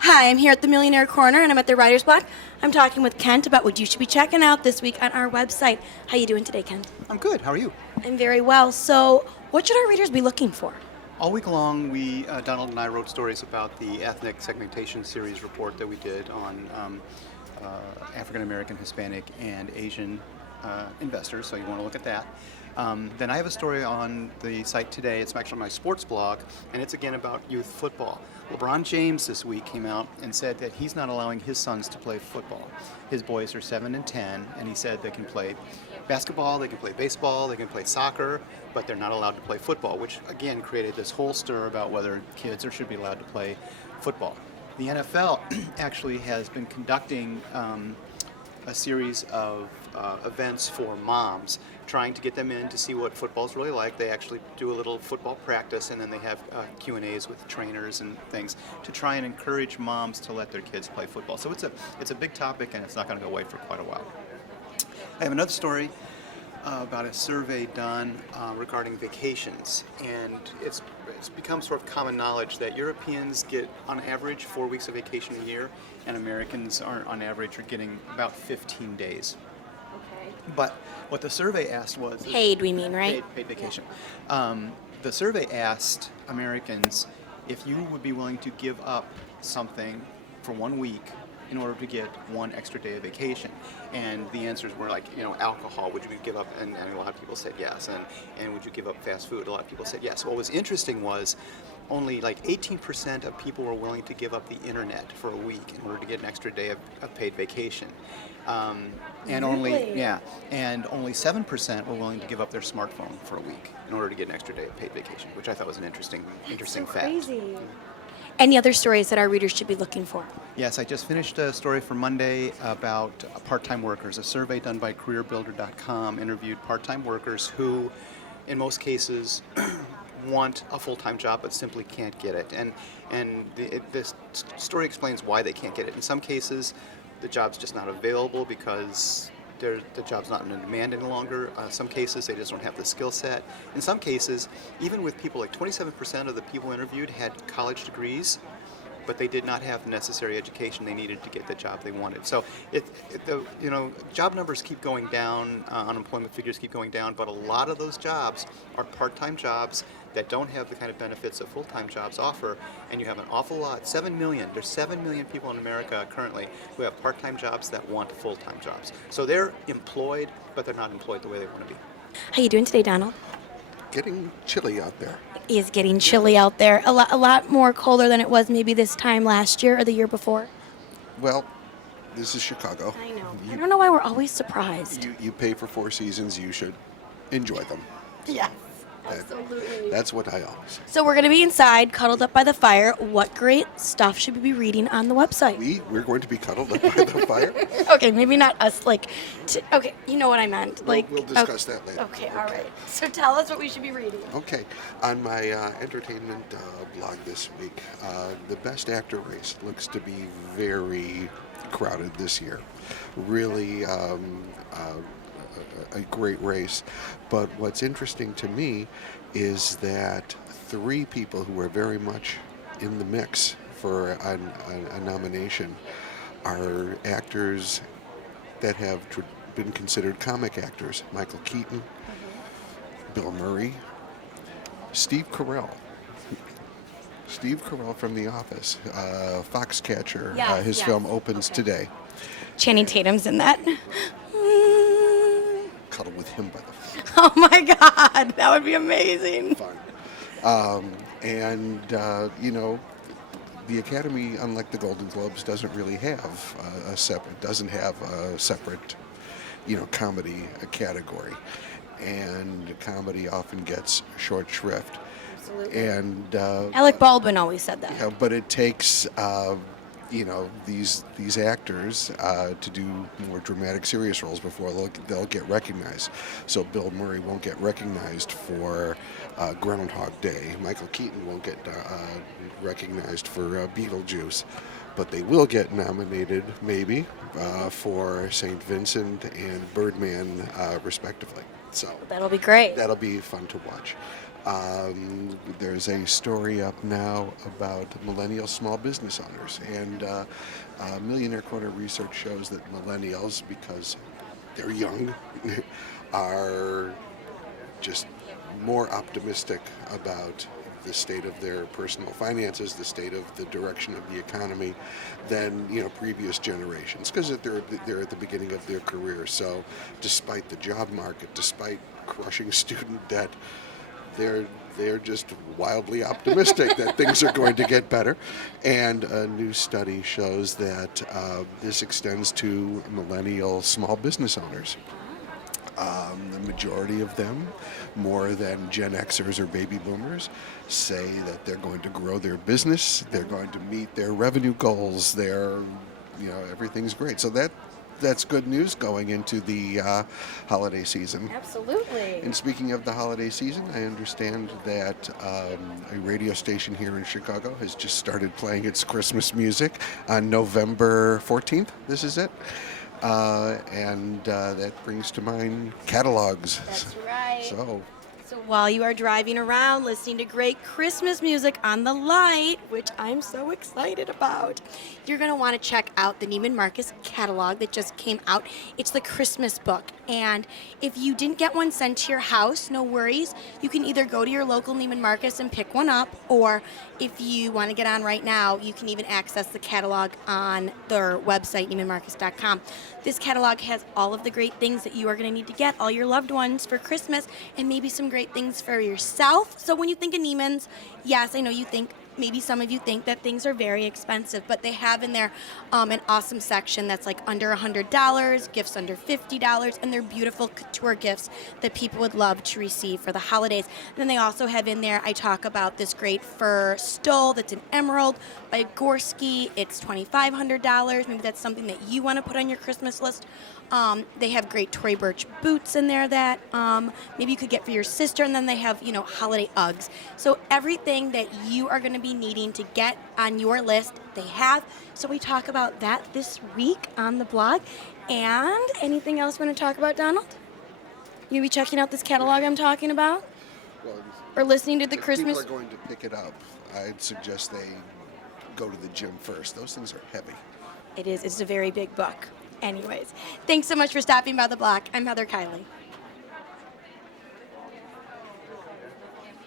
Hi, I'm here at the Millionaire Corner, and I'm at the Writer's Block. I'm talking with Kent about what you should be checking out this week on our website. How you doing today, Kent? I'm good. How are you? I'm very well. So, what should our readers be looking for? All week long, Donald and I wrote stories about the ethnic segmentation series report that we did on African American, Hispanic, and Asian investors. So you want to look at that. Then I have a story on the site today. It's actually on my sports blog, and it's again about youth football. LeBron James this week came out and said that he's not allowing his sons to play football. His boys are 7 and 10, and he said they can play basketball, they can play baseball, they can play soccer, but they're not allowed to play football, which again created this whole stir about whether kids should be allowed to play football. The NFL actually has been conducting a series of events for moms, trying to get them in to see what football's really like. They actually do a little football practice, and then they have Q&As with trainers and things to try and encourage moms to let their kids play football. So it's a big topic, and it's not going to go away for quite a while. I have another story about a survey done regarding vacations, and it's become sort of common knowledge that Europeans get on average 4 weeks of vacation a year, and Americans on average are getting about 15 days. Okay. But what the survey asked was Paid, we mean, right? Paid vacation. The survey asked Americans if you would be willing to give up something for 1 week in order to get one extra day of vacation. And the answers were like, alcohol, would you give up? And a lot of people said yes. And would you give up fast food? A lot of people said yes. What was interesting was only like 18% of people were willing to give up the internet for a week in order to get an extra day of paid vacation. And Really? only 7% were willing to give up their smartphone for a week in order to get an extra day of paid vacation, which I thought was an interesting So fact. crazy. Any other stories that our readers should be looking for? Yes, I just finished a story for Monday about part-time workers. A survey done by CareerBuilder.com interviewed part-time workers who, in most cases, want a full-time job but simply can't get it. This story explains why they can't get it. In some cases, the job's just not available because the job's not in demand any longer. Some cases, they just don't have the skill set. In some cases, even with people, like 27% of the people interviewed had college degrees, but they did not have the necessary education they needed to get the job they wanted. So job numbers keep going down, unemployment figures keep going down, but a lot of those jobs are part-time jobs that don't have the kind of benefits that full-time jobs offer, and you have an awful lot, 7 million, there's 7 million people in America currently who have part-time jobs that want full-time jobs. So they're employed, but they're not employed the way they want to be. How you doing today, Donald? Getting chilly out there. It is getting chilly out there. A lot more colder than it was maybe this time last year or the year before. Well, this is Chicago. I know. I don't know why we're always surprised. You pay for 4 seasons, you should enjoy them. Yes, absolutely. That's what I always say. So we're going to be inside, cuddled up by the fire. What great stuff should we be reading on the website? We're going to be cuddled up by the fire. Okay, maybe not us, okay, you know what I meant. We'll discuss that later. Okay, all right. So tell us what we should be reading. Okay, on my entertainment blog this week, the Best Actor race looks to be very crowded this year. Really a great race. But what's interesting to me is that 3 people who are very much in the mix for a nomination are actors that have been considered comic actors. Michael Keaton, Bill Murray, Steve Carell. Steve Carell from The Office, Foxcatcher. His film opens today. Channing Tatum's in that. Cuddle with him by the fire. Oh my God, that would be amazing. Fun. The Academy, unlike the Golden Globes, doesn't really have a separate comedy category, and comedy often gets short shrift. Absolutely. And Alec Baldwin always said that. yeah, but it takes these actors to do more dramatic, serious roles before they'll get recognized. So Bill Murray won't get recognized for Groundhog Day. Michael Keaton won't get recognized for Beetlejuice, but they will get nominated maybe for St. Vincent and Birdman, respectively. So That'll be great. that'll be fun to watch. There's a story up now about millennial small business owners, and Millionaire Corner research shows that millennials, because they're young, are just more optimistic about the state of their personal finances, the state of the direction of the economy, than previous generations, because they're at the beginning of their career. So, despite the job market, despite crushing student debt, they're just wildly optimistic that things are going to get better. And a new study shows that this extends to millennial small business owners. The majority of them, more than Gen Xers or baby boomers, say that they're going to grow their business, they're going to meet their revenue goals, everything's great. So that's good news going into the holiday season. Absolutely. And speaking of the holiday season, I understand that a radio station here in Chicago has just started playing its Christmas music on November 14th. This is it. And that brings to mind catalogs. That's right. So while you are driving around listening to great Christmas music on the Light, which I'm so excited about, you're going to want to check out the Neiman Marcus catalog that just came out. It's the Christmas book. And if you didn't get one sent to your house, no worries. You can either go to your local Neiman Marcus and pick one up, or if you want to get on right now, you can even access the catalog on their website, neimanmarcus.com. This catalog has all of the great things that you are going to need to get all your loved ones for Christmas, and maybe some great things for yourself. So when you think of Neiman's, yes, I know maybe some of you think that things are very expensive, but they have in there an awesome section that's like under $100, gifts under $50, and they're beautiful couture gifts that people would love to receive for the holidays. And then they also have in there, I talk about this great fur stole that's an emerald by Gorski. It's $2,500. Maybe that's something that you want to put on your Christmas list. They have great Tory Burch boots in there that maybe you could get for your sister, and then they have, holiday Uggs. So everything that you are going to be needing to get on your list, they have. So we talk about that this week on the blog. And anything else you want to talk about, Donald? You be checking out this catalog I'm talking about? well, Or listening to the if Christmas... people are going to pick it up, I'd suggest they go to the gym first. Those things are heavy. It is. It's a very big book. Anyways, thanks so much for stopping by the block. I'm Heather Kiley.